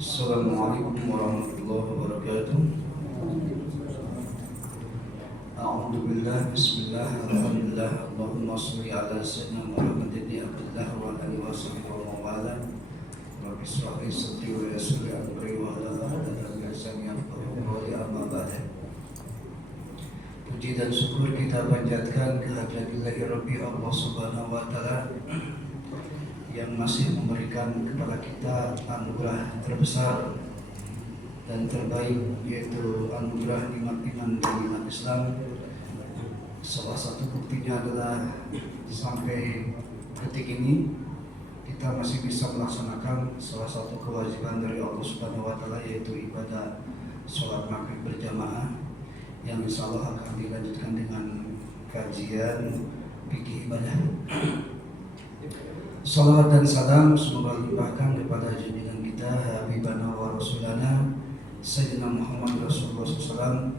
Assalamualaikum warahmatullahi wabarakatuh. A'udzu billahi bismillah alhamdulillah Allahumma shalli ala sayyidina Muhammadin abdillah wa alihi washabihi wa wala. Rabbi shrah li sadri wa yassir li amri wa hlul 'uqdatam min lisani yafqahu qawli amma ba'd. Puji dan syukur kita panjatkan kehadirat Rabbi Allah Subhanahu wa taala yang masih memberikan kepada kita anugerah terbesar dan terbaik, yaitu anugerah nikmat iman dan nikmat Islam. Salah satu buktinya adalah sampai detik ini kita masih bisa melaksanakan salah satu kewajiban dari Allah Subhanahu wa taala, yaitu ibadah sholat maghrib berjamaah yang insya Allah akan dilanjutkan dengan kajian fikih ibadah. Salawat dan salam semoga dilimpahkan kepada junjungan kita Habibana wa Rasulana Sayyidina Muhammad Rasulullah SAW.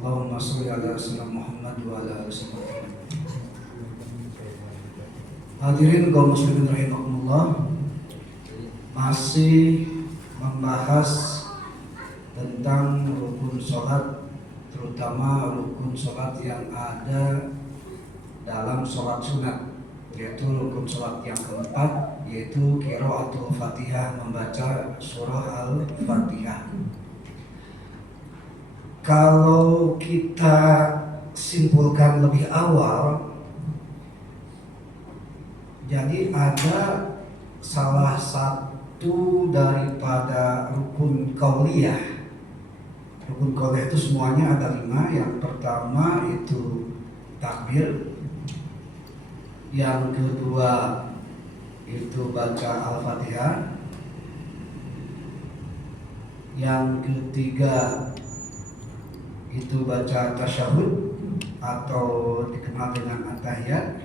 Allahumma sholli ala sayyidina Muhammad wa ala ali sayyidina Muhammad. Hadirin kaum muslimin rahimakumullah, masih membahas tentang rukun sholat, terutama rukun sholat yang ada dalam sholat sunat, yaitu rukun sholat yang keempat, yaitu qiraatul Fatihah, membaca surah Al-Fatihah. Kalau kita simpulkan lebih awal, jadi ada salah satu daripada rukun qauliyah. Rukun qauliyah itu semuanya ada 5. Yang pertama itu takbir, yang kedua itu baca Al-Fatihah, yang ketiga itu baca tasyahud atau dikenal dengan at-tahiyat,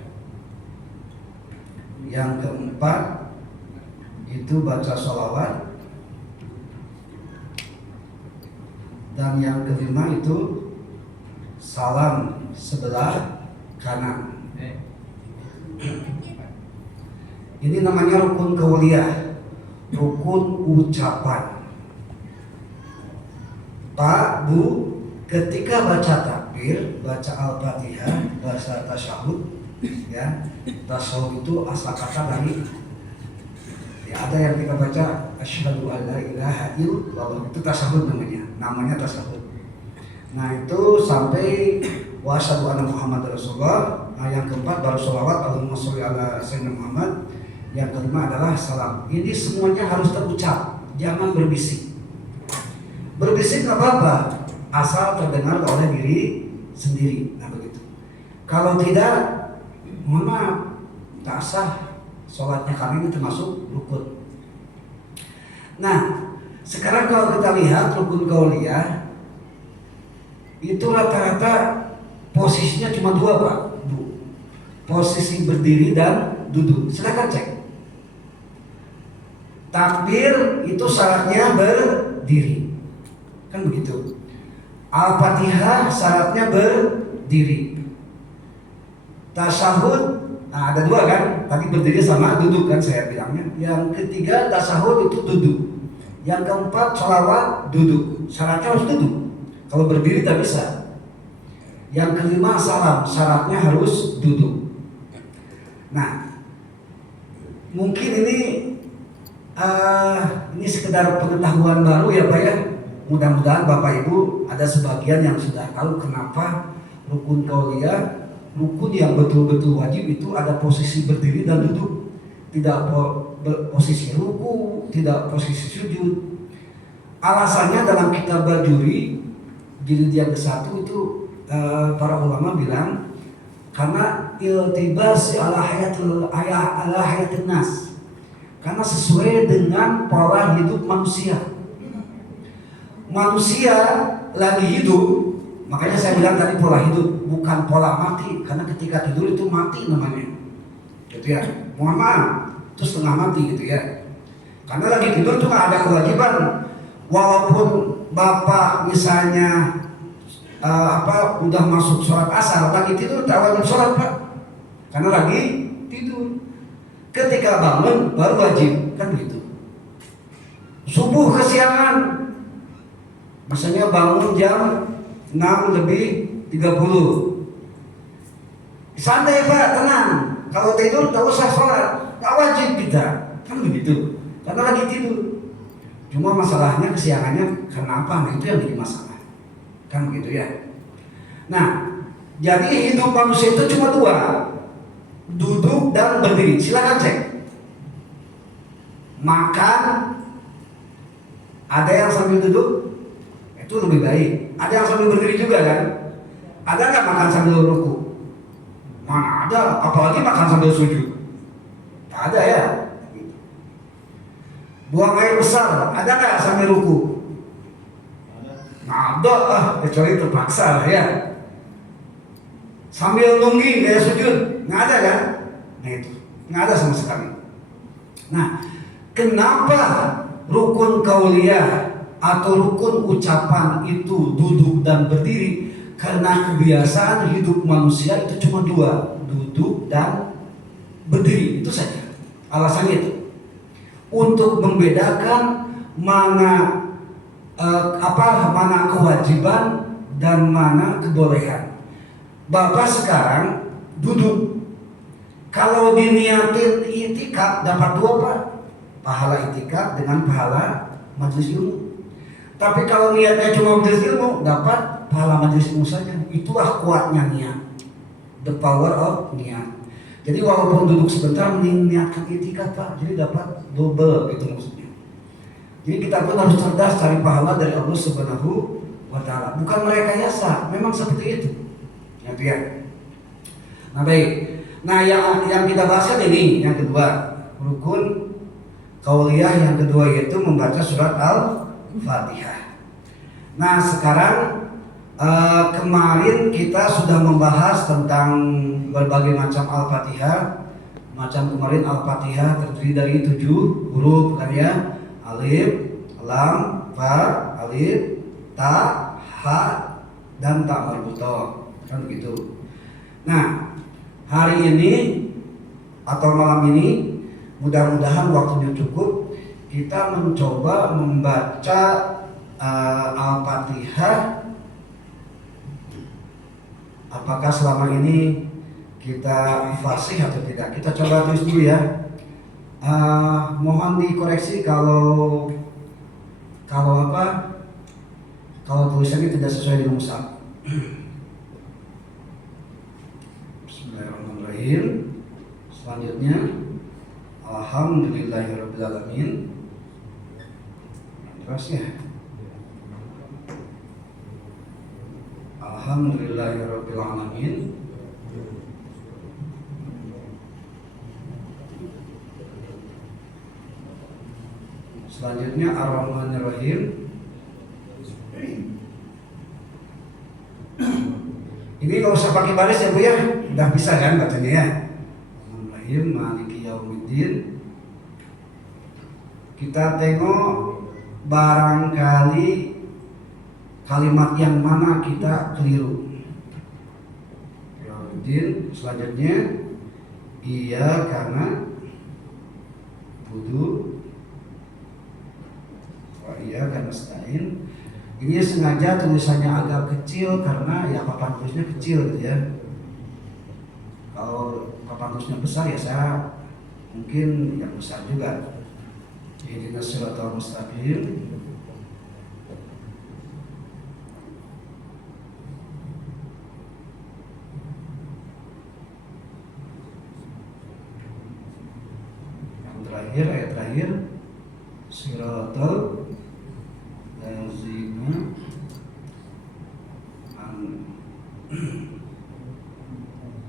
yang keempat itu baca sholawat, dan yang kelima itu salam sebelah kanan. Ini namanya rukun qauliyah, rukun ucapan. Pak, Bu, ketika baca takbir, baca Al-Fatihah, baca tasyahud, ya, tasyahud itu asal kata dari, ya, ada yang kita baca asyhadu an la ilaha illallah, itu tasyahud namanya tasyahud. Nah itu sampai wa asyhadu anna Muhammad Rasulullah. Nah, yang keempat baru sholawat, Allahumma sholli ala sayyidina Muhammad. Yang kelima adalah salam. Ini semuanya harus terucap, jangan berbisik. Berbisik nggak apa-apa, asal terdengar oleh diri sendiri. Nah begitu. Kalau tidak, mohon maaf, tak sah sholatnya, karena ini termasuk rukun. Nah, sekarang kalau kita lihat rukun qauliyah itu rata-rata posisinya cuma 2, Pak, Bu. Posisi berdiri dan duduk. Silakan cek. Takbir itu syaratnya berdiri, kan begitu. Al-Fatihah syaratnya berdiri. Tasyahud, nah ada 2 kan, tadi berdiri sama duduk kan saya bilangnya. Yang ketiga tasyahud itu duduk. Yang keempat sholawat duduk, syaratnya harus duduk. Kalau berdiri tak bisa. Yang kelima salam, syaratnya harus duduk. Nah, mungkin ini sekedar pengetahuan baru ya Pak ya. Mudah-mudahan Bapak Ibu ada sebagian yang sudah tahu kenapa rukun qauliyah, rukun yang betul-betul wajib itu ada posisi berdiri dan duduk. Tidak posisi ruku, tidak posisi sujud. Alasannya dalam kitab Bajuri jilid yang ke-1 itu para ulama bilang karena iltibas ala hayatin nas, karena sesuai dengan pola hidup manusia. Manusia lagi hidup Makanya saya bilang tadi pola hidup bukan pola mati, karena ketika tidur itu mati namanya, gitu ya. Mohon maaf, itu setengah mati gitu ya. Karena lagi tidur tuh nggak ada kewajiban, walaupun bapak misalnya udah masuk sholat asar, lagi tidur tak wajib sholat pak, karena lagi tidur. Ketika bangun baru wajib, kan begitu. Subuh kesiangan, misalnya bangun jam 6:30, santai pak, tenang. Kalau tidur tak usah sholat, tak wajib kita, kan begitu. Karena lagi tidur. Cuma masalahnya kesiangannya karena apa? Nah itu yang jadi masalah, kan begitu ya. Nah, jadi hidup manusia itu cuma dua, duduk dan berdiri. Silakan cek. Makan, ada yang sambil duduk, itu lebih baik. Ada yang sambil berdiri juga kan? Ada nggak makan sambil ruku? Mana ada, apalagi makan sambil sujud. Tak ada ya. Buang air besar, ada nggak sambil ruku? Nggak ada, kecuali terpaksa lah ya. Sambil nungging kayak sujud, nggak ada kan? Nah itu, nggak ada sama sekali. Nah, kenapa rukun qauliyah atau rukun ucapan itu duduk dan berdiri? Karena kebiasaan hidup manusia itu cuma dua, duduk dan berdiri, itu saja. Alasannya itu untuk membedakan mana mana kewajiban dan mana kebolehan. Bapak sekarang duduk, kalau diniatin itikaf dapat dua pak, pahala itikaf dengan pahala majelis ilmu. Tapi kalau niatnya cuma majelis ilmu, dapat pahala majelis ilmu saja. Itulah kuatnya niat, the power of niat. Jadi walaupun duduk sebentar meniatkan itikaf pak, jadi dapat double itu maksudnya. Jadi kita pun harus cerdas cari pahala dari Allah Subhanahu wa Ta'ala. Bukan merekayasa, memang seperti itu. Ya. Nah baik. Nah yang kita bahas ini yang kedua, rukun qauliyah yang kedua yaitu membaca surat Al-Fatihah. Nah sekarang kemarin kita sudah membahas tentang berbagai macam Al-Fatihah. Macam kemarin Al-Fatihah terdiri dari 7 huruf kan ya. Alif, lam, fa, alif, ta, ha, dan ta marbutoh, kan begitu. Nah, hari ini atau malam ini mudah-mudahan waktunya cukup, kita mencoba membaca Al-Fatihah. Apakah selama ini kita fasih atau tidak? Kita coba tulis dulu ya. Mohon dikoreksi kalau tulisannya tidak sesuai dengan mushaf. Bismillahirrahmanirrahim. Selanjutnya, alhamdulillahirabbil alamin. Terus ya. Alhamdulillahirabbil alamin. Selanjutnya Ar-Rahmanir-Rahim. Ini nggak usah pakai baris ya bu ya, udah bisa kan bacanya ya. Ar-Rahmanir-Rahim, Maliki Yaumiddin. Kita tengok barangkali kalimat yang mana kita keliru. Yaumiddin. Selanjutnya iya karena budu. Iya karena stain. Ini sengaja tulisannya agak kecil karena ya papan tulisnya kecil gitu ya. Kalau papan tulisnya besar ya saya mungkin yang besar juga. Ihdinas siratal mustaqim. Yang terakhir, ayat terakhir, siratal lazina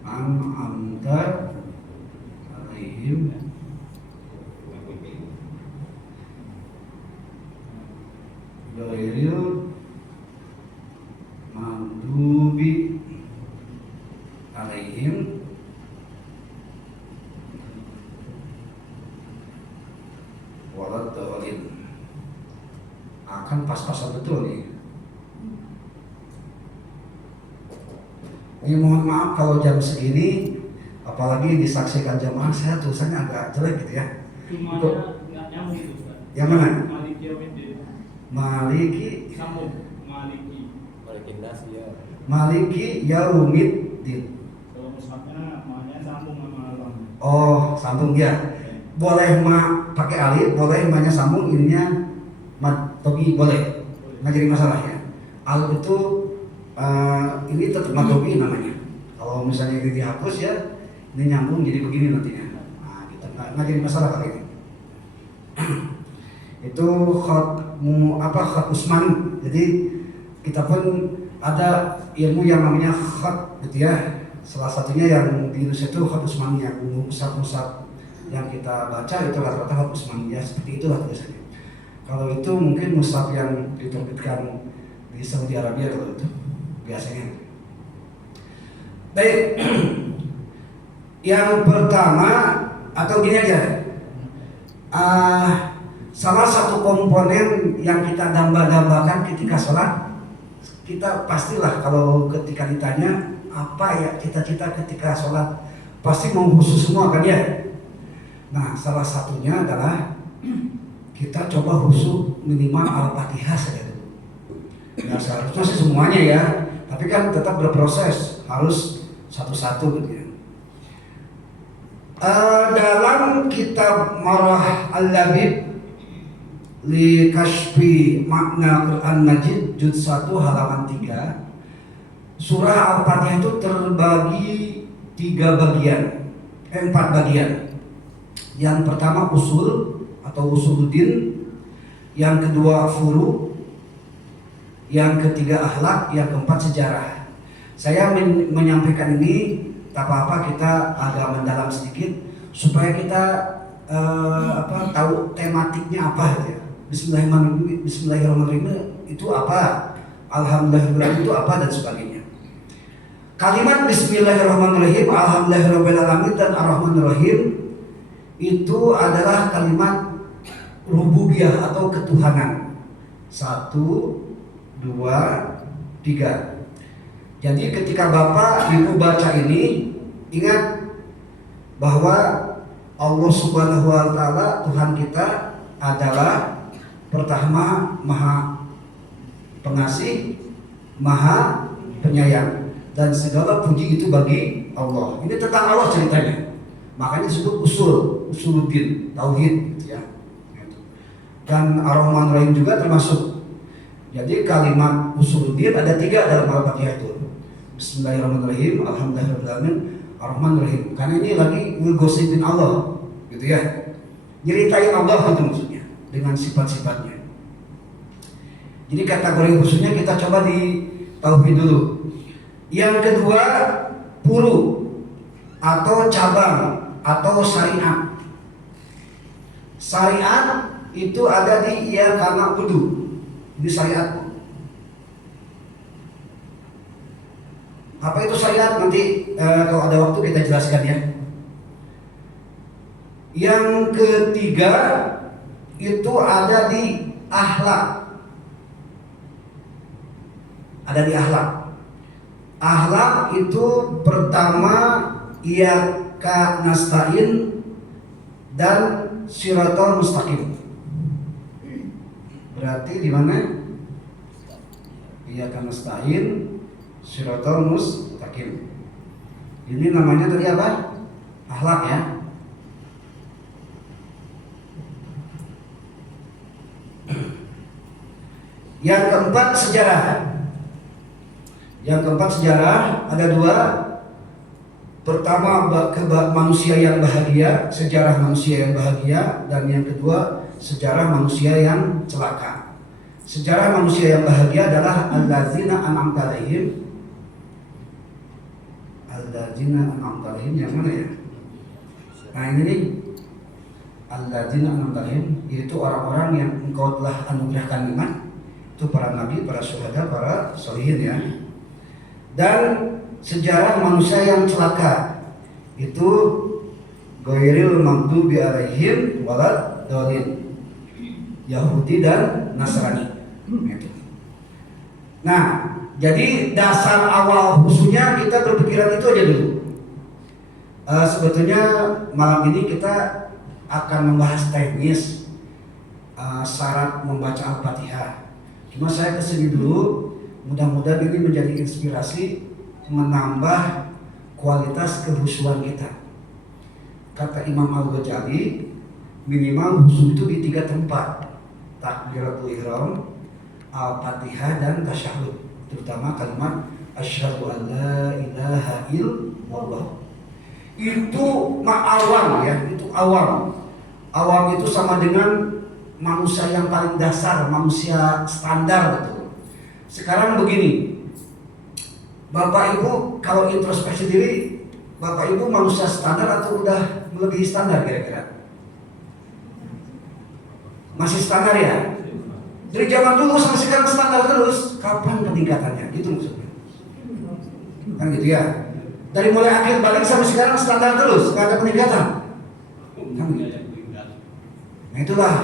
an'amta alaihim ghairil maghdubi Ini mohon maaf kalau jam segini, apalagi disaksikan jamaah, saya tulisannya agak jelek gitu ya. Cumanya nggak nyambung itu Ustaz. Yang mana? Maliki Yaumiddin. Maliki. Sambung. Maliki. Maliki Yaumiddin. Kalau mushafnya maknya sambung sama lam. Oh, sambung ya. Boleh ma pakai alif, boleh ma-nya sambung, ininya mad tobi boleh. Nggak jadi masalah ya. Alif itu ini tetap mad tobi namanya. Kalau misalnya ini dihapus ya, ini nyambung jadi begini nantinya. Nah, gitu. Nggak jadi masalah kali ini. Itu khat Usmani. Jadi kita pun ada ilmu yang namanya khat gitu ya. Salah satunya yang di Indonesia itu khat Usmani, yang musaf-musaf yang kita baca itu rata-rata khat Usmani ya, seperti itulah tulisannya. Kalau itu mungkin musaf yang diterbitkan di Saudi Arabia kalau itu biasanya. Baik, yang pertama atau gini aja, salah satu komponen yang kita gambar-gambarkan ketika sholat, kita pastilah kalau ketika ditanya apa ya cita-cita ketika sholat, pasti mau khusus semua kan ya. Nah, salah satunya adalah kita coba khusus minimal Al-Fatihah saja dulu. Nah, seharusnya sih semuanya ya, tapi kan tetap berproses, harus satu-satu gitu ya. Dalam kitab Marah Al-Labib li Kashfi Makna Quran Majid juz 1 halaman 3, surah Al-Fatihah itu terbagi 4 bagian. Yang pertama usul atau usuluddin, yang kedua furu, yang ketiga akhlak, yang keempat sejarah. Saya menyampaikan ini tak apa-apa kita agak mendalam sedikit supaya kita tahu tematiknya apa gitu ya. Bismillahirrahmanirrahim itu apa, Alhamdulillah itu apa dan sebagainya. Kalimat Bismillahirrahmanirrahim, Alhamdulillahirrahmanirrahim dan Ar-Rahmanirrahim itu adalah kalimat rububiyah atau ketuhanan. 1, 2, 3. Jadi ketika Bapak Ibu baca ini, ingat bahwa Allah Subhanahu wa Ta'ala, Tuhan kita adalah pertama Maha Pengasih, Maha Penyayang, dan segala puji itu bagi Allah. Ini tentang Allah ceritanya. Makanya disebut usuluddin, tauhid gitu ya. Dan Ar-Rahmanir-Rahim juga termasuk. Jadi kalimat usuluddin ada 3 dalam Al-Fatihah itu. Bismillahirrahmanirrahim, Alhamdulillahirrahmanirrahim, Ar-Rahmanir-Rahim. Karena ini lagi ngegosipin Allah gitu ya. Nyeritain Allah itu maksudnya dengan sifat-sifatnya. Jadi kategori khususnya kita coba di tauhid dulu. Yang kedua puru atau cabang atau syariat. Syariat itu ada di Iyyaka na'budu, di syariat. Apa itu syariat? Nanti kalau ada waktu kita jelaskan ya. Yang ketiga itu ada di akhlak. Ada di akhlak. Akhlak itu pertama Iyyaka nasta'in dan Shiratal mustaqim. Berarti di mana? Iyyaka nasta'in, Shiratal mustaqim. Ini namanya tadi apa? Akhlak ya. Yang keempat sejarah. Yang keempat sejarah ada 2. Pertama manusia yang bahagia, sejarah manusia yang bahagia, dan yang kedua sejarah manusia yang celaka. Sejarah manusia yang bahagia adalah allazina an'amta alaihim. Allazina an'amta alaihim yang mana ya? Nah ini nih, allazina an'amta alaihim, yaitu orang-orang yang engkau telah anugerahkan nikmat. Itu para nabi, para syuhada, para sholihin ya. Dan sejarah manusia yang celaka itu ghairil maghdubi alaihim waladdallin, Yahudi dan Nasrani. Nah, jadi dasar awal khususnya kita berpikiran itu aja dulu. Sebetulnya malam ini kita akan membahas teknis syarat membaca Al-Fatihah. Cuma saya kesini dulu, mudah-mudahan ini menjadi inspirasi menambah kualitas kehusuan kita. Kata Imam Al-Ghazali, minimal khusyuk itu di 3 tempat: takbiratul ihram, Al-Fatihah, dan tasyahud. Terutama kalimat asyhadu an la ilaha illallah. Itu awam ya, itu awam. Awam itu sama dengan manusia yang paling dasar, manusia standar betul. Sekarang begini, Bapak Ibu kalau introspeksi diri, Bapak Ibu manusia standar atau udah melebihi standar kira-kira? Masih standar ya? Dari zaman dulu sampai sekarang standar terus. Kapan peningkatannya? Gitu maksudnya. Kan gitu ya. Dari mulai akhir balik sampai sekarang standar terus, nggak ada peningkatan. Kan gitu. Nah itulah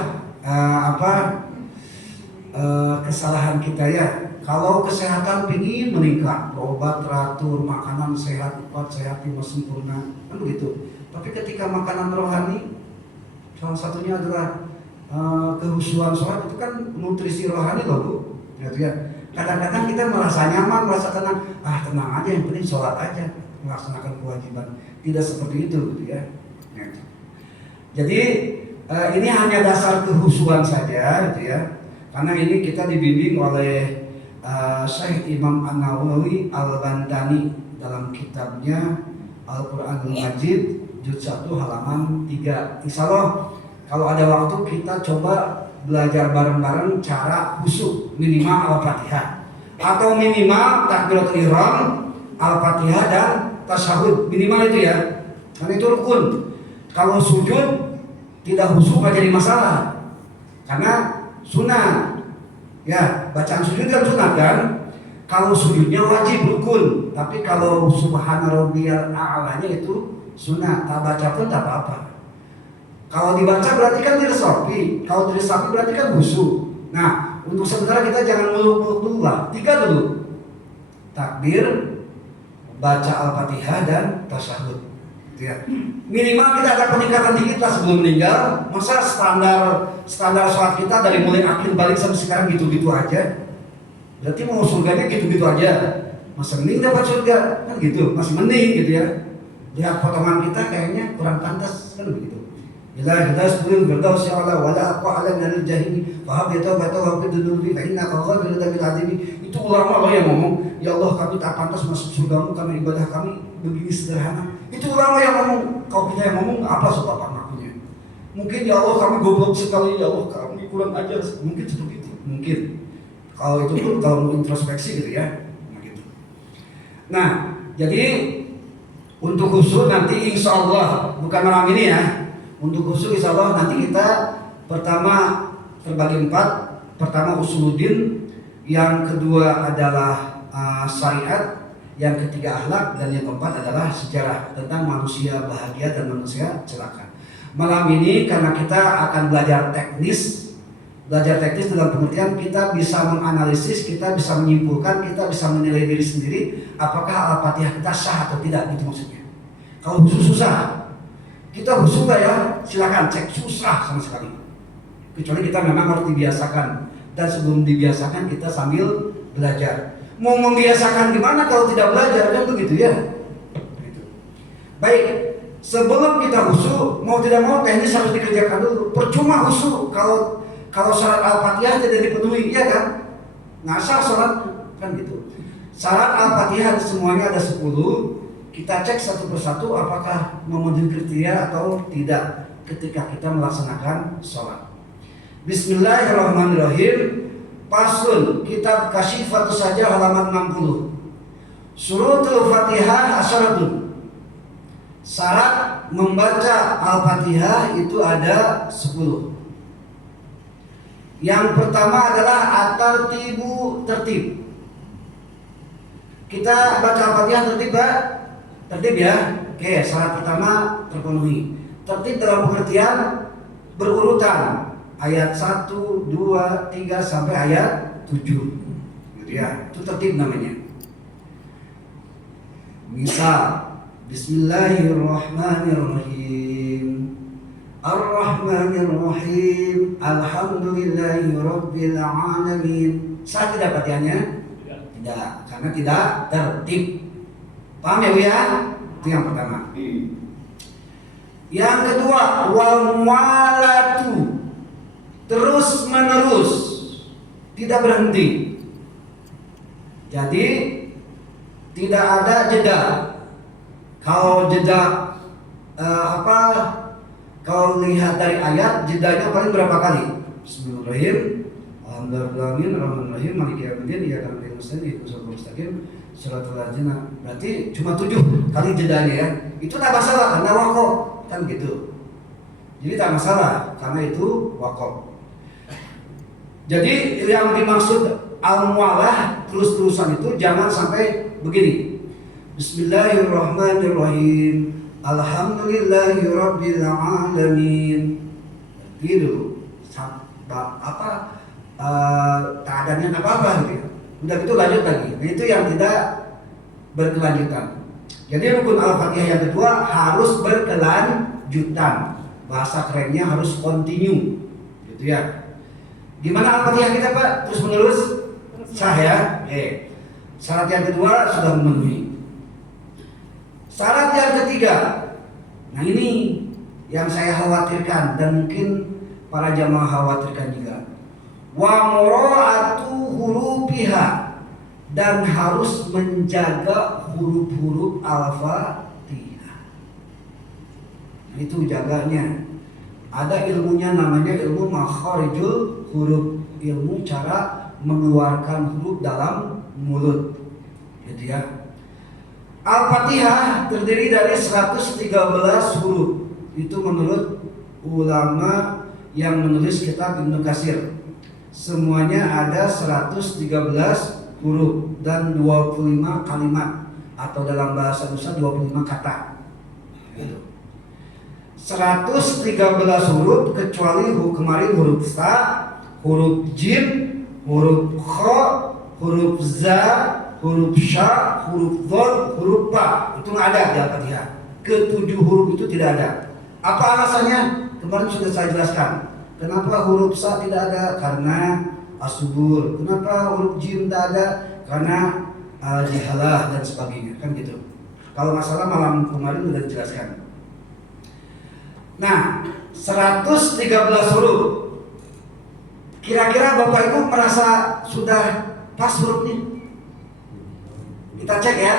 kesalahan kita ya. Kalau kesehatan pingin meningkat, obat teratur, makanan sehat, obat sehat lima sempurna, kan begitu. Tapi ketika makanan rohani, salah satunya adalah kehusuan sholat, itu kan nutrisi rohani loh Bu. Ya. Kadang-kadang kita merasa nyaman, merasa tenang, tenang aja, yang penting sholat aja, melaksanakan kewajiban. Tidak seperti itu gitu ya. Jadi ini hanya dasar kehusuan saja gitu ya. Karena ini kita dibimbing oleh Syekh Imam An-Nawawi Al-Bantani dalam kitabnya Al-Quranul Majid juz 1 halaman 3. Insya Allah kalau ada waktu kita coba belajar bareng-bareng cara khusyuk, minimal Al-Fatihah atau minimal takbiratul ihram, Al-Fatihah dan tasyahud, minimal itu ya. Karena itu rukun. Kalau sujud tidak khusyuk nggak jadi masalah karena sunnah. Ya, bacaan sujud kan sunat kan? Kalau sujudnya wajib rukun, tapi kalau subhana rabbiyal a'lanya itu sunat. Tak baca pun tak apa-apa. Kalau dibaca berarti kan diresapi, kalau diresapi berarti kan khusyuk. Nah, untuk sementara kita jangan muluk-muluk dulu lah. 3 dulu. Takbir, baca Al-Fatihah dan tasyahud. Ya. Minimal kita ada peningkatan dikit lah sebelum meninggal. Masa standar sholat kita dari mulai akhir balik sampai sekarang gitu-gitu aja? Berarti mau surganya gitu-gitu aja. Masa mending dapat surga kan gitu, masih mending gitu ya. Lihat potongan kita kayaknya kurang pantas kan begitu. Bila kita sebelum berdoa ya Allah wala aqwa ala minal jahili fa hab yatawbatu wa bidunubi fa innaka ghafirun bil azimi. Itu ulama yang ngomong, ya Allah kami tak pantas masuk surgamu karena ibadah kami begini sederhana. Itu ulama yang ngomong. Kalau kita yang ngomong apa sebab maknanya? Mungkin ya Allah kami goblok sekali, ya Allah kami kurang ajar, mungkin seperti itu. Mungkin kalau itu pun kalau mau introspeksi gitu ya. Nah jadi untuk khusyuk nanti insya Allah bukan malam ini ya. Untuk khusyuk insya Allah nanti kita pertama terbagi 4. Pertama usuluddin, yang kedua adalah syariat, yang ketiga akhlak, dan yang keempat adalah sejarah tentang manusia bahagia dan manusia celaka. Malam ini karena kita akan belajar teknis dalam pengertian kita bisa menganalisis, kita bisa menyimpulkan, kita bisa menilai diri sendiri apakah Al-Fatihah kita sah atau tidak, gitu maksudnya. Kalau khusus susah, kita khusus gak ya? Silakan cek, susah sama sekali. Kecuali kita memang harus dibiasakan, dan sebelum dibiasakan kita sambil belajar. Mau membiasakan gimana kalau tidak belajar, kan begitu ya. Baik, sebelum kita khusyuk, mau tidak mau teknis harus dikerjakan dulu. Percuma khusyuk kalau syarat Al-Fatihah tidak dipenuhi, iya kan? Ngasal syarat kan gitu. Syarat Al-Fatihah semuanya ada 10. Kita cek satu persatu apakah memenuhi kriteria atau tidak ketika kita melaksanakan sholat. Bismillahirrahmanirrahim. Pasul kitab Kasyifatus saja halaman 60. Syurutul Fatihah asyaratun. Syarat membaca Al-Fatihah itu ada 10. Yang pertama adalah at-tartibu, tertib. Kita baca Al-Fatihah tertib Pak? Tertib ya. Oke, syarat pertama terpenuhi. Tertib dalam pengertian berurutan. Ayat 1, 2, 3 sampai ayat 7. gitu ya. Itu tertib namanya. Misal Bismillahirrahmanirrahim. Ar-Rahmanir-Rahim. Alhamdulillahirabbil alamin. Sah tidak Fatihahnya? Tidak, karena tidak tertib. Paham ya Bu ya? Itu yang pertama. Yang kedua, wal mualatu. Terus menerus, tidak berhenti. Jadi tidak ada jeda. Kalau jeda kalau lihat dari ayat, jedanya paling berapa kali? Bismillahirrahmanirrahim. Alhamdulillahirrahmanirrahim. Rahmanirrahim. Maliki yaumiddin. Iyyaka na'budu wa iyyaka nasta'in. Ihdinas siratal mustaqim. Shiratal ladzina. Berarti cuma 7 kali jedanya ya. Itu tak masalah karena waqaf kan gitu. Jadi tak masalah karena itu waqaf. Jadi yang dimaksud al-mualah terus-terusan itu jangan sampai begini. Bismillahirrahmanirrahim. Alhamdulillahirabbil alamin. Gitu. Tak adanya apa-apa gitu. Udah gitu lanjut lagi. Nah, itu yang tidak berkelanjutan. Jadi rukun Al-Fatihah yang kedua harus berkelanjutan. Bahasa kerennya harus continue. Gitu ya. Gimana Al-Fatihah kita Pak? Terus menerus? Sah ya? Syarat yang kedua sudah memenuhi. Syarat yang ketiga. Nah ini yang saya khawatirkan dan mungkin para jamaah khawatirkan juga. Wa mura'atu hurufiha, dan harus menjaga huruf-huruf Al-Fatihah. Nah, itu jaganya. Ada ilmunya namanya ilmu makharijul huruf, ilmu cara mengeluarkan huruf dalam mulut. Gitu ya. Al-Fatihah terdiri dari 113 huruf. Itu menurut ulama yang menulis kitab Ibnu Katsir. Semuanya ada 113 huruf dan 25 kalimat, atau dalam bahasa Indonesia 25 kata. 113 huruf kecuali kemarin huruf sa, huruf jim, huruf kha, huruf za, huruf sya, huruf dhal, huruf ba. Itu nggak ada di Al-Fatihah. Ketujuh huruf itu tidak ada. Apa alasannya? Kemarin sudah saya jelaskan. Kenapa huruf sa tidak ada? Karena as-subur. Kenapa huruf jim tidak ada? Karena al-jihalah dan sebagainya. Kan gitu. Kalau masalah malam kemarin sudah dijelaskan. Nah, 113 huruf. Kira-kira Bapak Ibu merasa sudah pas hurufnya? Kita cek ya.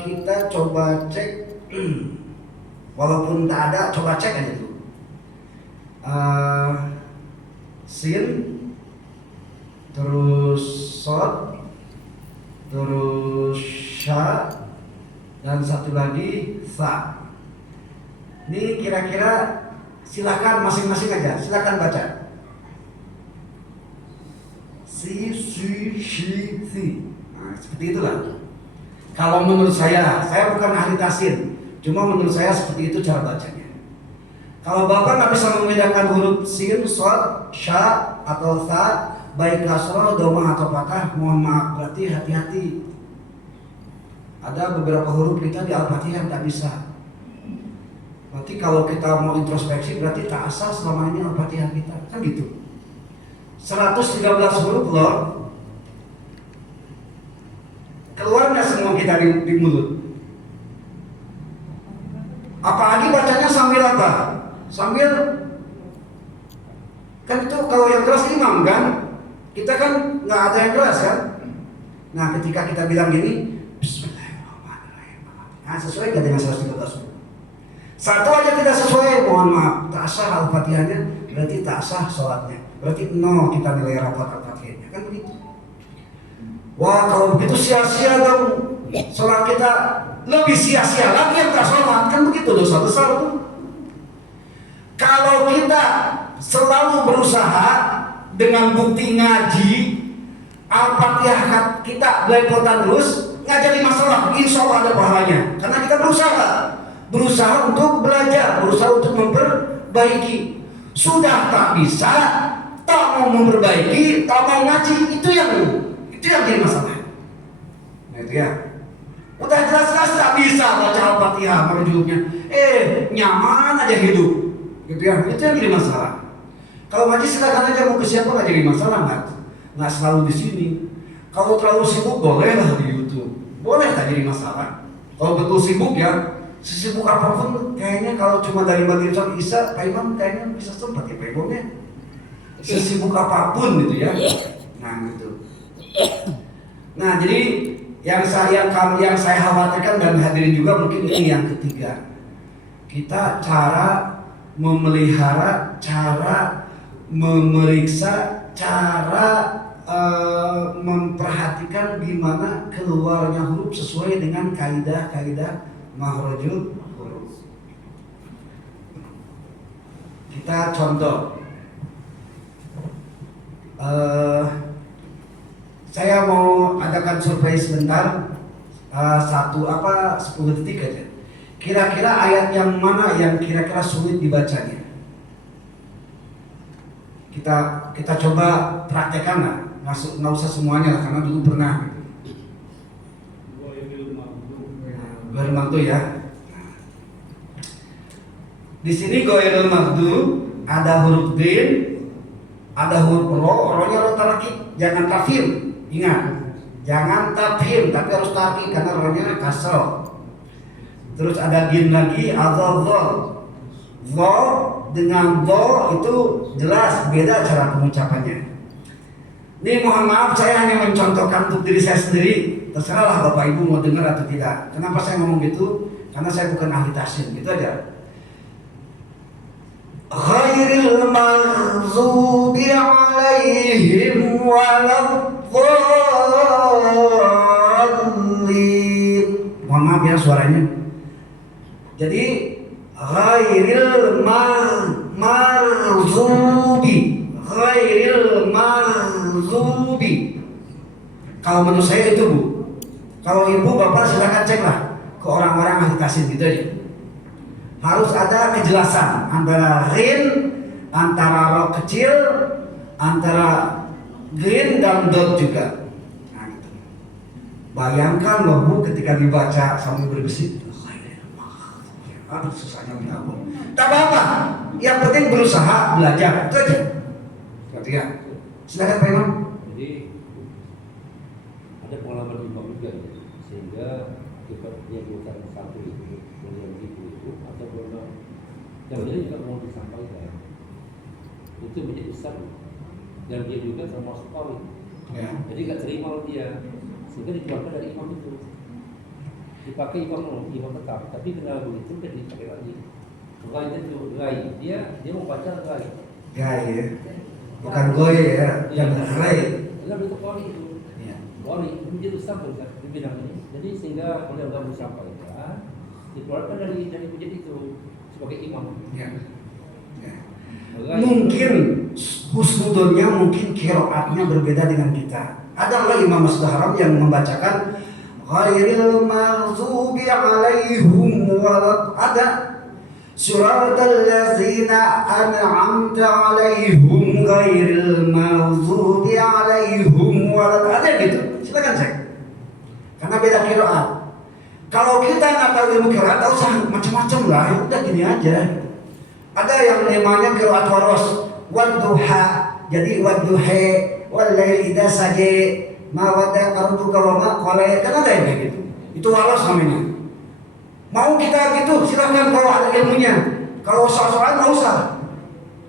Kita coba cek. Walaupun tak ada, coba cek aja dulu. Sin, terus sod, terus sya, dan satu lagi sa. Ini kira-kira silakan masing-masing aja. Silakan baca. Si, si, si. Nah, seperti itulah. Kalau menurut saya bukan ahli tahsin, cuma menurut saya seperti itu cara bacanya. Kalau Bapak nggak bisa membedakan huruf sin, shad, sya atau tha, baik kasrah, dhammah atau fathah, mohon maaf, berarti hati-hati. Ada beberapa huruf kita di Al-Fatihah tak bisa. Berarti kalau kita mau introspeksi berarti tak asal selama ini Al-Fatihah kita, kan gitu. 113 huruf loh. Keluar nggak semua kita di mulut? Apalagi bacanya sambil apa? Sambil, kan itu kalau yang keras imam kan? Kita kan nggak ada yang keras kan? Nah ketika kita bilang gini, Bismillahirrahmanirrahim. Nah sesuai nggak dengan 113? Satu aja tidak sesuai, mohon maaf, tak sah Al-Fatihahnya, berarti tak sah sholatnya. Berarti no kita nilai rapat Al-Fatihahnya, kan begitu. Wah kalau begitu sia-sia dong sholat kita, lebih sia-sia lagi yang tak sholat, kan begitu, dosa besar tuh. Kalau kita selalu berusaha dengan bukti ngaji Al-Fatihah kita belepotan terus, nggak jadi masalah, insya Allah ada pahalanya, karena kita berusaha untuk belajar, berusaha untuk memperbaiki. Sudah tak bisa, tak mau memperbaiki, tak mau ngaji, itu yang jadi masalah. Nah itu ya. Udah jelas-jelas tak bisa baca Al-Fatihah merujuknya. Nyaman aja hidup. Gitu ya. Itu yang jadi masalah. Kalau ngaji silakan aja, mau ke siapa nggak jadi masalah, nggak selalu di sini. Kalau terlalu sibuk boleh lah di YouTube, boleh tak jadi masalah. Kalau betul sibuk ya, sesibuk apapun kayaknya kalau cuma dari maghrib sampai isya, Pak Imam kayaknya bisa sempat ya Pak Imam ya. Sesibuk apapun gitu ya. Nah gitu. Nah jadi yang saya khawatirkan dan hadirin juga mungkin ini yang ketiga. Kita cara memelihara, cara memeriksa, cara memperhatikan gimana keluarnya huruf sesuai dengan kaidah-kaidah makhrajul huruf. Kita contoh, saya mau adakan survei sebentar, 10 detik aja. Kira-kira ayat yang mana yang kira-kira sulit dibacanya? Kita coba praktekkan lah, nggak usah semuanya lah, karena dulu pernah. Ghairil maghdubi ya. Di sini ghairil maghdubi ada huruf din, ada huruf ro-nya ro tarki, jangan tafhim. Ingat, jangan tafhim, tapi harus tarki karena ro-nya kasroh. Terus ada gin lagi, ada dho dengan do itu jelas beda cara pengucapannya. Ini mohon maaf, saya hanya mencontohkan untuk diri saya sendiri. Terserahlah Bapak Ibu mau dengar atau tidak. Kenapa saya ngomong gitu? Karena saya bukan ahli tahsin, gitu aja. Ghairil maghdubi alaihim waladdallin. Mohon maaf ya suaranya. Jadi ghairil maghdubi, ghairil maghdubi. Kalau menurut saya itu Bu. Kalau Ibu Bapak silakan cek lah ke orang-orang ahli tahsin gitu aja. Harus ada kejelasan antara rin, antara ro kecil, antara green dan dot juga. Nah, gitu. Bayangkan loh Bu ketika dibaca sambil berbisit. Aduh susahnya minta ampun. Tak apa-apa, yang penting berusaha belajar, itu aja. Berarti ya, silakan Pak Imam. Jadi ada pengalaman imam juga ya, sehingga dia bukan satu itu, yang itu atau belum yang dia juga mau disampaikan itu menjadi besar dan dia juga termasuk kawin. Ya. Jadi nggak terima dia, sehingga dikeluarkan dari imam itu. Dipakai imam tetap, tapi kena begitu kan dipakai lagi. Gai itu gai, dia mau baca gai. Gai ya, bukan goy ya, yang gai. Dalam bentuk wali itu, wali menjadi besar kan di bidang ini. Jadi sehingga beliau nggak disampaikan, dikeluarkan dari bujat itu sebagai imam. Ya. Mungkin husnudonnya, mungkin kiroatnya berbeda dengan kita. Ada nggak Imam Masjidil Haram yang membacakan ghairil maghdubi alaihim walad, ada suratal ladzina an'amta alaihim ghairil maghdubi alaihim walad, ada gitu. Silakan cek. Karena beda qiraat. Kalau kita nggak tahu ilmu qiraat, tak usah macam-macam lah. Udah gini aja. Ada yang namanya qiraat waros, wadduha. Jadi wadduha wal laili idza saja ma wada rabbuka wa ma qala, kan ada yang kayak gitu. Itu waros namanya. Mau kita gitu silakan kalau ada ilmunya. Kalau soal-soal nggak usah.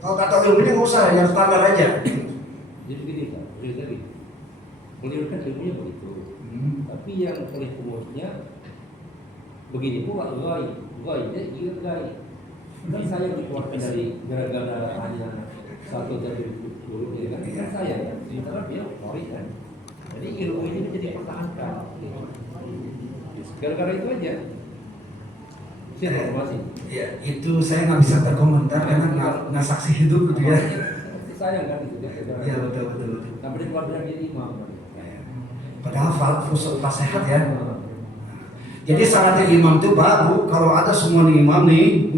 Kalau tak tahu ilmunya nggak usah, yang standar aja. Jadi begini Pak, beliau kan ilmunya begitu. Tapi yang oleh umumnya begini pula gai dia iya gai. Kan saya dikeluarkan dari gara-gara hanya satu dari dulu ya kan saya ya. Sementara dia kori kan. Jadi ilmu ini menjadi pertahankan. Gara-gara itu aja. Saya informasi. Ya, itu saya nggak bisa berkomentar karena nggak saksi hidup gitu ya. Sayang kan itu. Iya betul. Sampai dikeluarkan jadi imam. Padahal fusul pas sehat ya. Jadi syaratnya imam itu baru kalau ada semua nih imam nih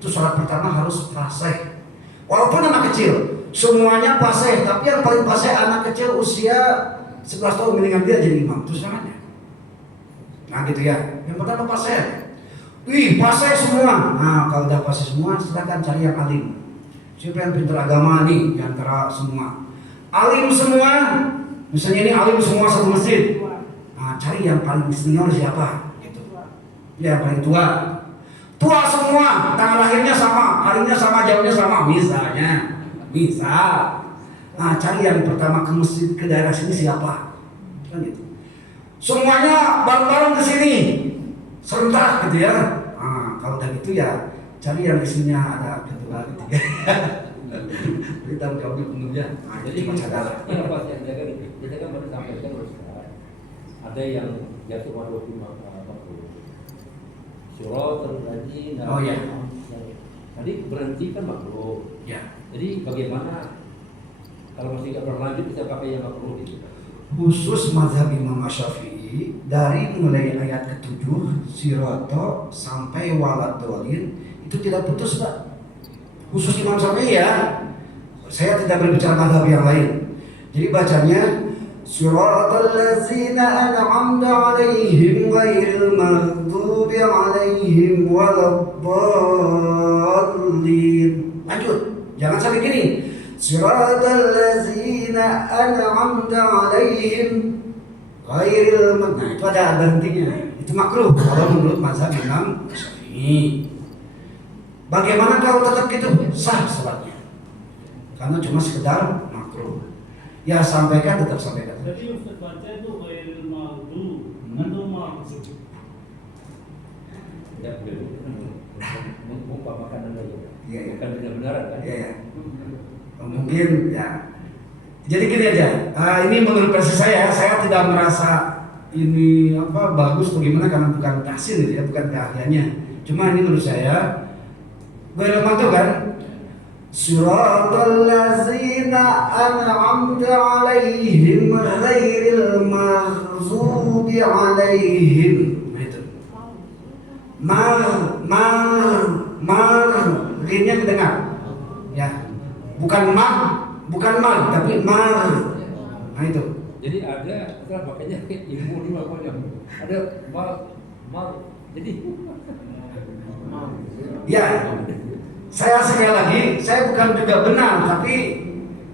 itu syarat pertama harus fasih. Walaupun anak kecil, semuanya fasih, tapi yang paling fasih anak kecil usia 11 tahun mendingan dia jadi imam, terus namanya. Nah gitu ya. Yang pertama fasih. Wih, fasih semua. Nah, kalau udah fasih semua, silakan cari yang alim. Siapa yang pintar agama nih di antara semua? Alim semua. Misalnya ini alim semua satu masjid. Nah, cari yang paling senior siapa? Gitu. Ya, yang paling tua. Tua semua, tanggal lahirnya sama, harinya sama, jamnya sama, misalnya. Misal. Nah, cari yang pertama ke masjid ke daerah sini siapa? Kan gitu. Semuanya bareng-bareng ke sini. Serentak gitu ya. Nah, kalau udah gitu ya cari yang isinya ada ketua ketiga. Jadi tanggung jawabnya penuhnya. Nah, Jadi cuma cadar. yang pasti yang jaga nih, kita kan baru sampaikan Ustaz, ada yang jatuh pada waktu Surah terjadi. Oh ya. Tadi berhenti kan makruh. Ya. Jadi bagaimana kalau masih nggak berlanjut bisa pakai yang makruh gitu? Khusus mazhab Imam Syafi'i dari mulai ayat ke-7 Sirato sampai waladolin itu tidak putus, Pak. Khusus Imam Syafi'i ya. Saya tidak berbicara mazhab yang lain. Jadi bacanya Siratal ladzina an'amta 'alaihim ghairil maghdubi 'alaihim waladdallin. Lanjut. Jangan sampai gini. Siratal ladzina an'amta 'alaihim ghairil maghdubi. Nah, itu ada berhentinya. Itu makruh kalau menurut mazhab Imam Syafi'i. Bagaimana kalau tetap gitu? Sah salatnya. Karena cuma sekedar makruh. Ya sampaikan, tetap sampaikan. Jadi Ustaz baca itu ghairil maghdubi atau maghdubi. Tidak boleh mengumpamakan aja. Iya, iya. Bukan benar-benar kan? Iya, ya. Mungkin ya. Jadi gini aja. Ini menurut versi saya tidak merasa ini apa bagus atau gimana karena bukan tahsin gitu ya, bukan keahliannya. Cuma ini menurut saya ghairil maghdubi kan. Siratal ladzina an'amta 'alaihim ghairil maghdubi 'alaihim. Nah itu. Rinnya kedengar. Ya. Bukan tapi mar. Nah itu. Jadi ada makanya ilmu ini makanya ada mal. Jadi Ya. Saya sekali lagi, saya bukan juga benar, tapi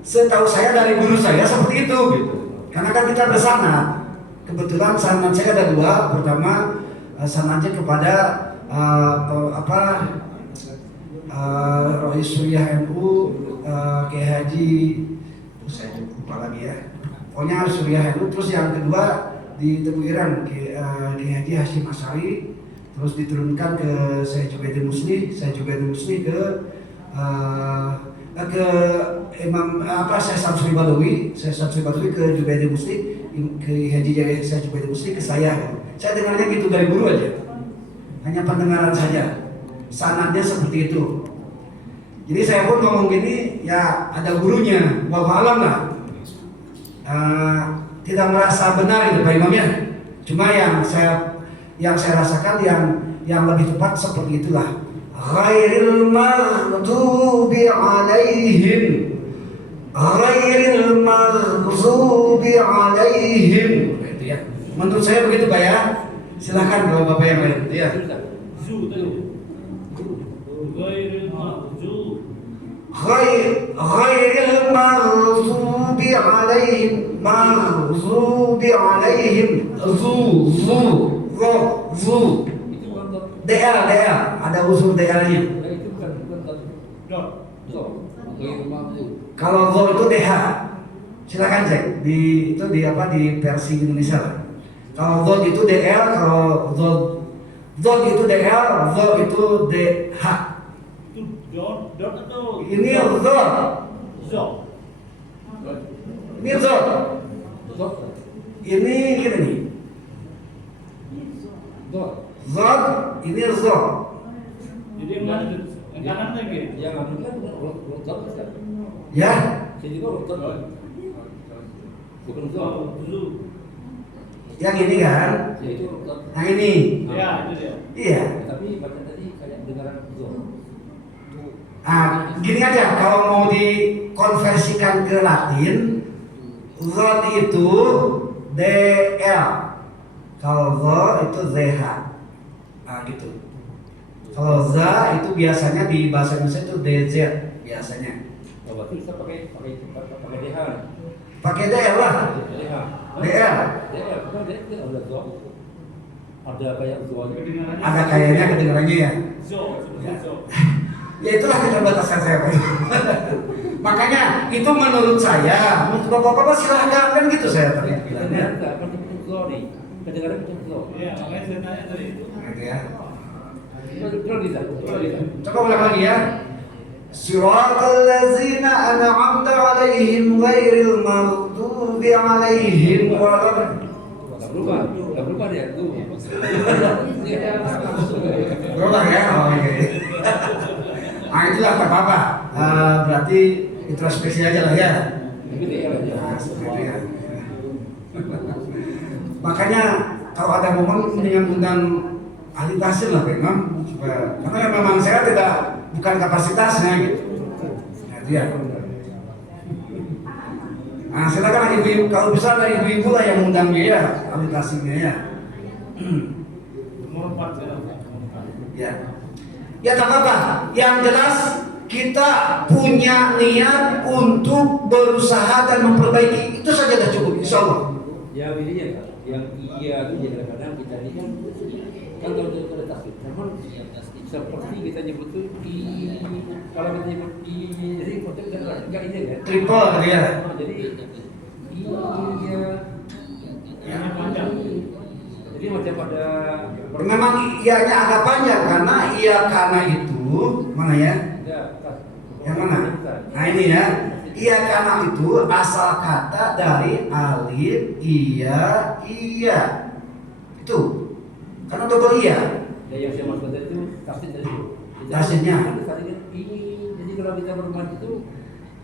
setahu saya dari guru saya seperti itu gitu. Karena kan kita bersanad. Kebetulan sanad saya ada dua. Pertama sanadnya kepada Rois Suriah NU, Kiai Haji, saya lupa lagi ya. Pokoknya Suriah NU. Terus yang kedua di Tebu Irang, Kiai Haji Hashim Asy'ari. Terus diturunkan ke Syekh Jubaidin Musli ke Imam Syekh Samsuri Badawi ke Jubaidin Musli, ke Haji Syekh Jubaidin Musli ke saya. Saya dengarnya gitu dari guru aja. Hanya pendengaran saja. Sanadnya seperti itu. Jadi saya pun ngomong gini, ya ada gurunya, wallahu alam lah. Tidak merasa benar itu Pak Imamnya. Cuma yang saya rasakan yang lebih tepat seperti itulah. Ghairil maghdubi 'alaihim. Ghairil maghdubi 'alaihim. Itu ya. Menurut saya begitu Pak ya. Silakan kalau Bapak yang lain. Ya. Zu tadi. Ghairil maghdubi. Ghairil maghdubi 'alaihim. Maghdubi 'alaihim. Zu. itu kan DL ada unsur DL-nya. itu bukan Dot. Kalau zo itu DH. Silakan cek di versi Indonesia lah. Kalau zo itu DL, kalau zo itu DL, zo itu DH. Itu dot atau Ini zo. zo. Ini zo. Ini gini nih. Zod, ini zo. Jadi yang mana tuh? Yang kanan lagi. yang anu kan rotot bisa. Ya. Saya juga rotot. Bukan Zo. zo. Zu. Yang ini kan. Ya itu rotot. Yang ini. Ya, itu dia. Iya. Tapi baca tadi kayak dengaran zo. Gini aja, kalau mau dikonversikan ke Latin, zon itu DL, kalau zo itu ZH, gitu. Kalau za itu biasanya di bahasa Indonesia itu DZ biasanya. Oh, berarti kita pakai DH. Pakai DL lah, DH. DL. DH, bukan DH, ada zo. Ada kayak zo. Ada kayaknya kedengarannya ya. Zo, zo. Ya itulah keterbatasan saya Pak. Makanya itu menurut saya, menurut bapak-bapak silahkan kan gitu saya tadi bilangnya. Kedengaran kan zo nih. Kedengaran kan zo. Iya, makanya saya tanya tadi. Gitu ya. Coba bisa. Coba ulang lagi ya. Siratal ladzina an'amta 'alaihim ghairil maghdubi 'alaihim Enggak berubah dia tuh. Berubah ya? Oh iya. Itulah tak apa-apa. Berarti introspeksi aja lah ya. Nah, seperti itu ya. Makanya kalau ada momen mendingan undang ahli tahsin lah Pak Imam, karena memang saya bukan kapasitasnya gitu. Nah, itu ya. Nah, silakan ibu-ibu, kalau bisa ada ibu-ibu lah yang undang dia ya, ahli tahsinnya ya. Nomor 4 ya. Ya. Ya tak apa. Yang jelas kita punya niat untuk berusaha dan memperbaiki. Itu saja dah cukup, insya Allah. Ya bedanya kan, yang iya itu kadang-kadang kita ini kan kalau kita tasbih, namun seperti kita nyebut tuh kalau kita nyebut jadi konsep enggak ini kan? Triple dia. Jadi iya. Yang panjang. Jadi macam pada Memang ianya agak panjang karena iya karena itu mana ya? Yang mana? Nah ini ya. Iya karena itu asal kata dari alif iya iya itu karena double iya. Ya yang saya maksud tadi itu tafsir dari itu. Tafsirnya. Jadi kalau kita berbuat itu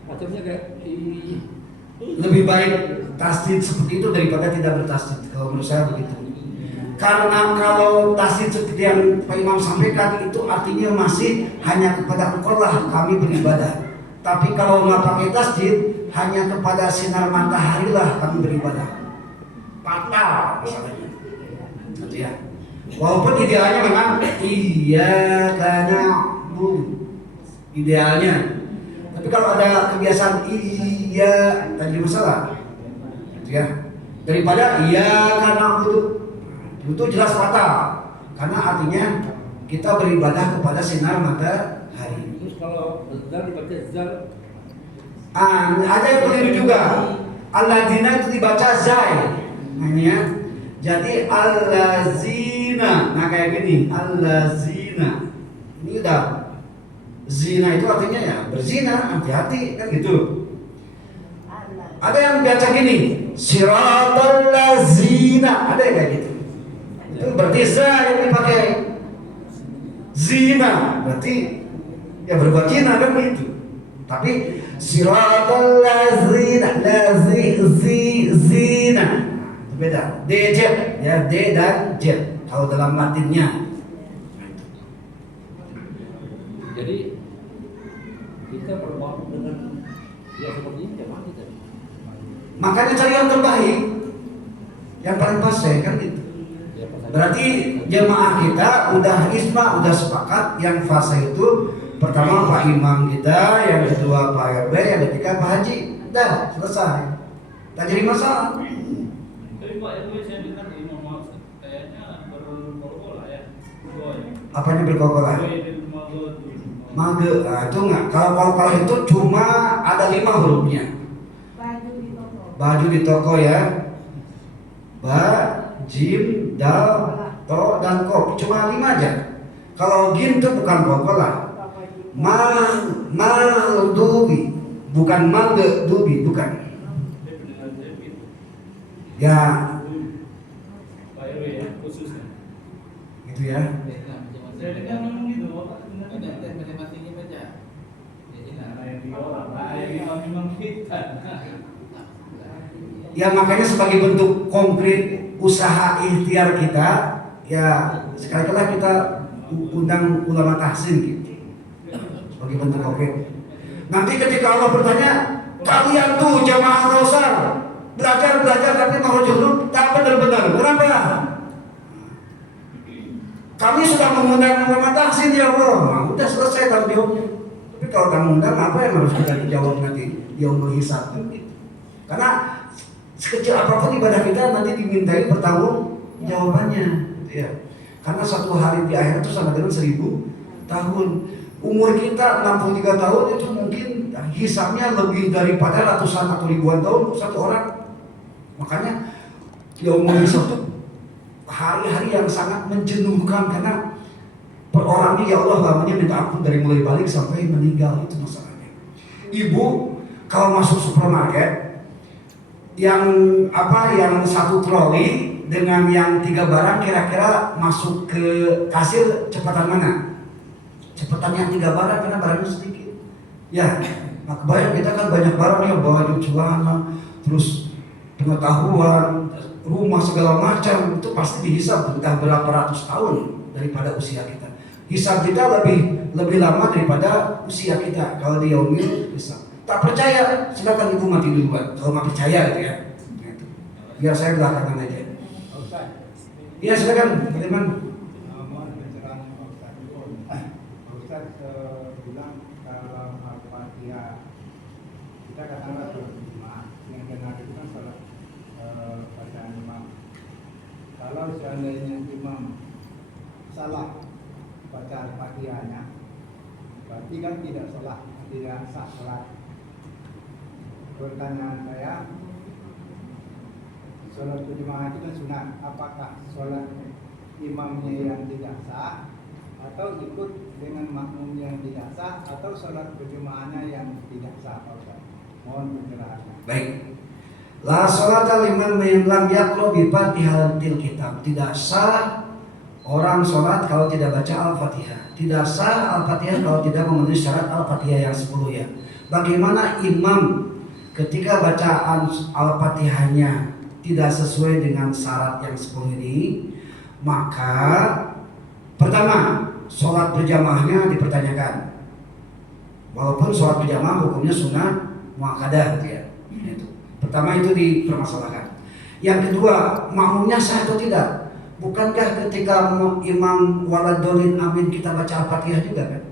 macamnya kayak Lebih baik tasdid seperti itu daripada tidak bertasdid kalau menurut saya begitu. Karena kalau tasdid seperti yang Pak Imam sampaikan itu artinya masih hanya kepada engkau lah kami beribadah. Tapi kalau nggak pakai tasdid hanya kepada sinar matahari lah kami beribadah. Patah misalnya. Gitu ya. Walaupun idealnya memang iya karena idealnya. Tapi kalau ada kebiasaan iya tadi masalah. Gitu ya. Daripada iya karena itu jelas patah. Karena artinya kita beribadah kepada sinar matahari. terus kalau zal dibaca zal. Ada yang keliru juga. Alladzina itu dibaca zai. Namanya. Jadi allazina. Nah kayak gini, allazina. Ini udah zina itu artinya ya berzina, hati-hati kan gitu. Ada yang baca gini, siratal lazina. Ada yang kayak gitu. Itu berarti za yang dipakai. Zina berarti ya berbuat zina kan gitu. Tapi siratal lazina, zina itu beda. DJ ya D dan J kalau dalam Latinnya. Jadi kita berbuat dengan ya seperti ini jamaah kita. Makanya cari yang terbaik, yang paling pas ya kan gitu. Ya, Berarti jemaah kita udah isma, udah sepakat yang fase itu pertama Pak Imam kita, yang kedua Pak RW, yang ketiga Pak Haji. Udah selesai. Tak jadi masalah. Tapi Pak RW saya dengar Imam Maksud kayaknya berkol-kol lah ya. Apanya berkokolan? Mage, nah itu enggak. Kalau itu cuma ada 5 hurufnya. Baju di toko ya. Ba, jim, dal, to, dan kop. Cuma 5 aja. Kalau gin itu bukan kokolan. Maldubi, bukan maldubi, bukan. Ya, Pak RW ya khususnya. gitu ya. Saya dengar memang gitu. Ya makanya sebagai bentuk konkret usaha ikhtiar kita, ya sekali-kali kita undang ulama tahsin gitu. bagi bentuk Covid. Nanti ketika Allah bertanya, kalian tuh jamaah Al-Kausar belajar tapi mau jodoh tak benar-benar. Kenapa? Kami sudah mengundang Muhammad Tahsin ya Allah. Nah, udah selesai tanggung jawabnya. Tapi kalau kamu undang, apa yang harus kita jawab nanti? Yaumul hisab. Karena sekecil apapun ibadah kita nanti dimintai bertanggung jawabannya. Ya. Karena satu hari di akhirat itu sama dengan 1000 tahun. Umur kita 63 tahun itu mungkin hisabnya lebih daripada ratusan atau ribuan tahun untuk satu orang. Makanya yaumul hisab itu hari-hari yang sangat menjenuhkan karena per orangnya ya Allah lamanya minta ampun dari mulai balik sampai meninggal, itu masalahnya. Ibu kalau masuk supermarket yang satu troli dengan yang 3 barang kira-kira masuk ke kasir cepatan mana? Cepatan yang 3 barang karena barangnya sedikit. Ya, nah kebayang kita kan banyak barang ya, baju, celana, terus pengetahuan, rumah segala macam itu pasti dihisab entah berapa ratus tahun daripada usia kita. Hisab kita lebih lama daripada usia kita kalau di yaumil hisab. Tak percaya silakan ibu mati duluan kalau nggak percaya gitu ya. Biar saya belakangan aja. Iya silakan teman. Mohon pencerahan Ustaz bilang dalam Al-Fatihah kita katakanlah sholat Jumat yang benar itu kan sholat bacaan imam. Kalau seandainya imam salah baca Al-Fatihahnya, berarti kan tidak sah sholat. Pertanyaan saya, sholat berjamaah itu kan sunat. Apakah sholat imamnya yang tidak sah, atau ikut dengan makmum yang tidak sah, atau sholat berjamaahnya yang tidak sah? Mohon penjelasannya. Baik. La sholata liman lam yaqra bi Fatihatil kitab. Tidak sah orang sholat kalau tidak baca Al-Fatihah. Tidak sah Al-Fatihah kalau tidak memenuhi syarat Al-Fatihah yang 10 ya. Bagaimana imam ketika bacaan Al-Fatihahnya tidak sesuai dengan syarat yang 10 ini, maka pertama sholat berjamaahnya dipertanyakan. Walaupun sholat berjamaah hukumnya sunnah muakkadah gitu ya. Pertama itu dipermasalahkan. Yang kedua, makmumnya sah atau tidak? Bukankah ketika imam waladolin amin kita baca Al-Fatihah juga kan?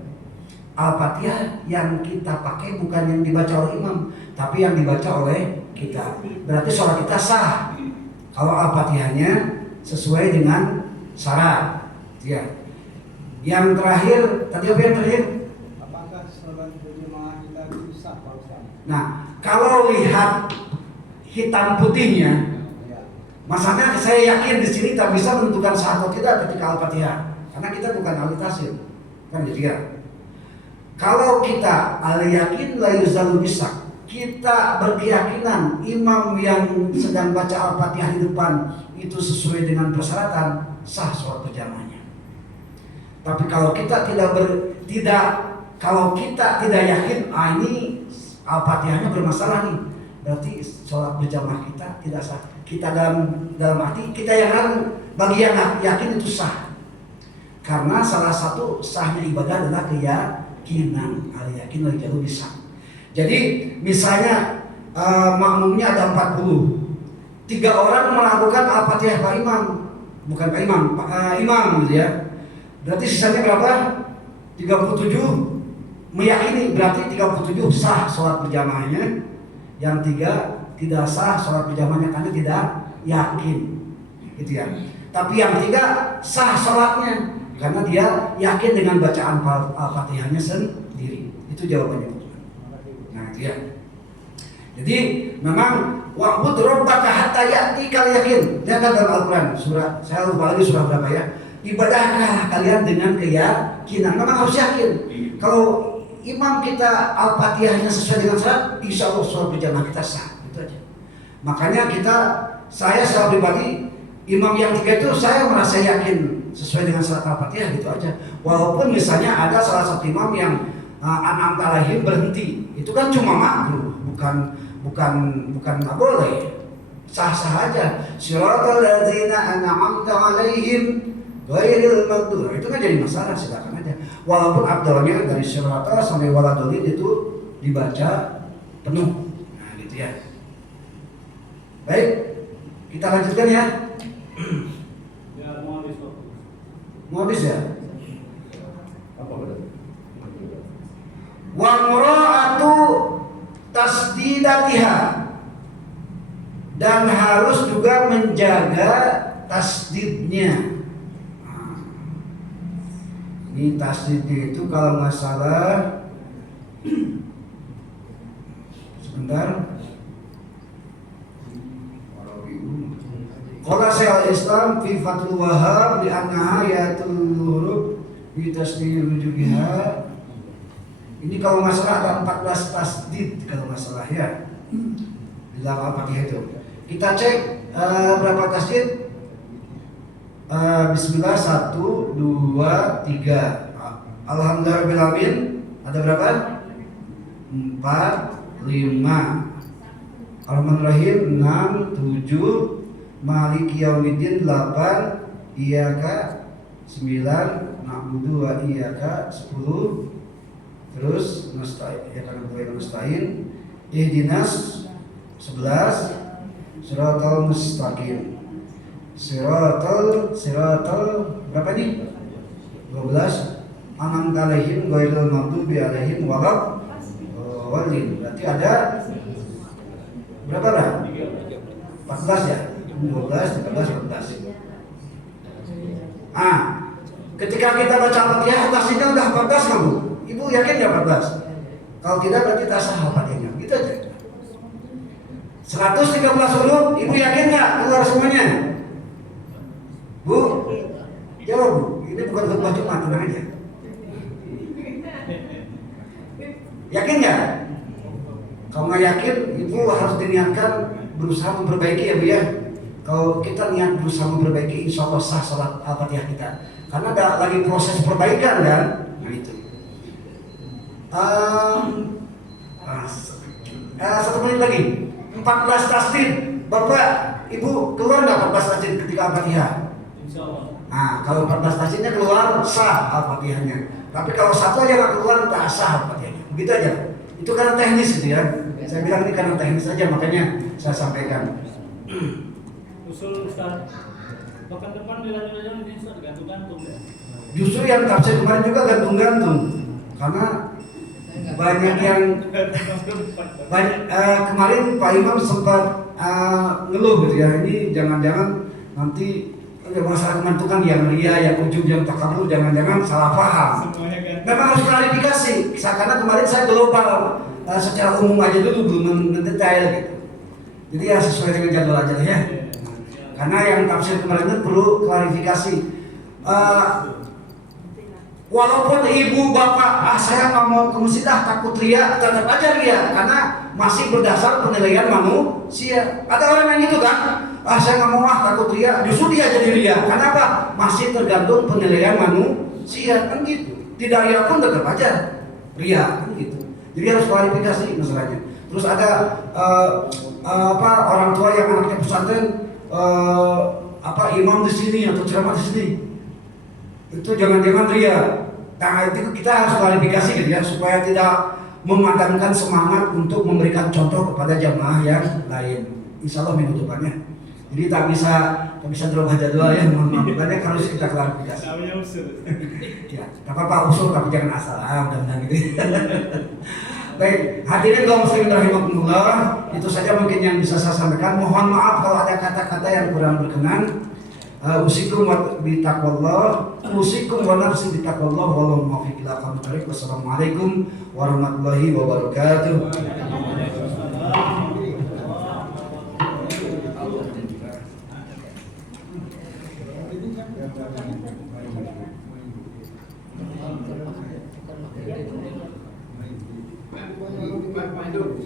Al-Fatihah yang kita pakai bukan yang dibaca oleh imam, tapi yang dibaca oleh kita. Berarti sholat kita sah kalau Al-Fatihahnya sesuai dengan syarat. Ya. Yang terakhir, tadi apa yang terakhir? Apakah sholat berjamaah kita itu sah, Pak Ustaz? Nah, kalau lihat hitam putihnya, masalahnya saya yakin di sini tak bisa menentukan sah atau tidak ketika Al-Fatihah, karena kita bukan ahli tafsir, kan gitu ya. Kalau kita ahli yakin la yuzalu bisak, kita berkeyakinan imam yang sedang baca Al-Fatihah di depan itu sesuai dengan persyaratan, sah sholat berjamaahnya. Tapi kalau kita kalau kita tidak yakin, ini Al-Fatihahnya bermasalah nih, berarti sholat berjamaah kita tidak sah. Kita dalam arti kita yang ragu, bagi yang yakin itu sah. Karena salah satu sahnya ibadah adalah keyakinan, al yakin lagi jauh bisa. Jadi misalnya makmumnya ada 40, 3 orang melakukan Al-Fatihah Pak Imam, bukan Pak Imam, Imam gitu ya. Berarti sisanya berapa? 37 meyakini, berarti 37 sah sholat berjamaahnya. Yang 3 tidak sah sholat berjamaahnya karena tidak yakin, gitu ya. Tapi yang 3 sah sholatnya karena dia yakin dengan bacaan Al-Fatihahnya sendiri. Itu jawabannya. Nah itu ya. Jadi memang wa'bud rabbaka hatta ya'tikal yakin. Lihat dalam Al-Quran surah, saya lupa lagi surah berapa ya. Ibadahlah kalian dengan keyakinan. Memang harus yakin. Kalau imam kita Al-Fatihahnya sesuai dengan syarat, insya Allah sholat berjamaah kita sah. Itu aja. Makanya saya secara pribadi, imam yang 3 itu saya merasa yakin sesuai dengan syarat Al-Fatihah, gitu aja. Walaupun misalnya ada salah satu imam yang an'amta alaihim berhenti, itu kan cuma makruh, bukan nggak boleh, sah-sah aja. Shiratal ladzina an'amta alaihim ghairil maghdubi, itu kan jadi masalah, silakan aja. Walaupun abdalnya dari sirata sampai waladolin itu dibaca penuh. Nah gitu ya. Baik, kita lanjutkan ya. Ya mau habis kok. Mau habis ya? Apa berarti? Wa mura'atu tasdidatiha, dan harus juga menjaga tasdidnya. Nah, ini tasdidnya itu kalau nggak salah, sebentar. Qala Syekhul Islam fi Fathul Wahhab li annaha yatul huruf bi tasdid wujubiha. Ini kalau nggak salah ada 14 tasdid kalau nggak salah ya. Di dalam Al-Fatihah itu. Kita cek berapa tasdid? Bismillah 1, 2, 3. Alhamdulillahirobbilalamin ada berapa? 4, 5. Ar-Rahmanir-Rahim 6, 7. Maliki Yaumiddin 8, Iyyaka 9, Na'budu wa Iyyaka 10. Terus nasta'in, ya kan gue nasta'in, ihdinas 11, siratal mustaqim. Siratal berapa nih? 12. An'amta 'alaihim ghairil maghdubi 'alaihim waladdallin. Berarti ada berapa lah? 14 ya? 12, 13, 14. Ketika kita baca Al-Fatihah, tasdidnya udah 14 kamu. Ibu yakin nggak 14? Kalau tidak berarti tak sah Al-Fatihahnya. Gitu aja. 113 huruf, ibu yakin nggak keluar semuanya? Bu, jawab bu. Ini bukan khutbah Jumat, tenang aja. Yakin nggak? Kalau nggak yakin, ibu harus diniatkan berusaha memperbaiki ya bu ya. Kalau kita niat berusaha memperbaiki, insya Allah sah salat Al-Fatihah kita. Karena ada lagi proses perbaikan kan. Nah itu. 1 menit lagi. 14 tasdid. Bapak, ibu keluar nggak 14 tasdid ketika Al-Fatihah? Insya Allah. Nah, kalau 14 tasdidnya keluar, sah Al-Fatihahnya. Tapi kalau satu aja nggak keluar, tak sah Al-Fatihahnya. Begitu aja. Itu karena teknis gitu ya. Saya bilang ini karena teknis aja, makanya saya sampaikan. Usul Ustaz, pekan depan dilanjut aja nanti Ustaz, gantung-gantung ya. Justru yang tafsir kemarin juga gantung-gantung, karena banyak yang kemarin Pak Imam sempat ngeluh gitu ya, ini jangan-jangan nanti masalah kemantukan yang ria, yang ujub, yang takabur, jangan-jangan salah paham. Memang harus klarifikasi, karena kemarin saya global secara umum aja dulu, belum mendetail gitu. Jadi ya sesuai dengan jadwal aja ya. Karena yang tafsir kemarin itu perlu klarifikasi. Walaupun ibu bapak, saya nggak mau ke masjid, takut ria, tetap aja ria, karena masih berdasar penilaian manusia. Ada orang yang gitu kan? Saya nggak mau takut ria, justru dia jadi ria. Kenapa? Masih tergantung penilaian manusia kan gitu. Tidak ria pun tetap aja ria kan gitu. Jadi harus klarifikasi masalahnya. Terus ada orang tua yang anaknya pesantren, imam di sini atau ceramah di sini. Itu jangan-jangan ria. Nah itu kita harus klarifikasi gitu ya, supaya tidak memadamkan semangat untuk memberikan contoh kepada jamaah yang lain. Insya Allah minggu depannya. Jadi tak bisa berubah jadwal ya, mohon maaf. Banyak harus kita klarifikasi. Namanya usul. Ya, tak apa-apa usul tapi jangan asal. Mudah-mudahan gitu. Baik, hadirin kaum muslimin rahimakumullah, itu saja mungkin yang bisa saya sampaikan. Mohon maaf kalau ada kata-kata yang kurang berkenan. Usikum wa bitaqwallah, usikum wa nafsi bitaqwallah, wallahu muwaffiq ila aqwamit thoriq. Wassalamualaikum warahmatullahi wabarakatuh. Pak Pandu,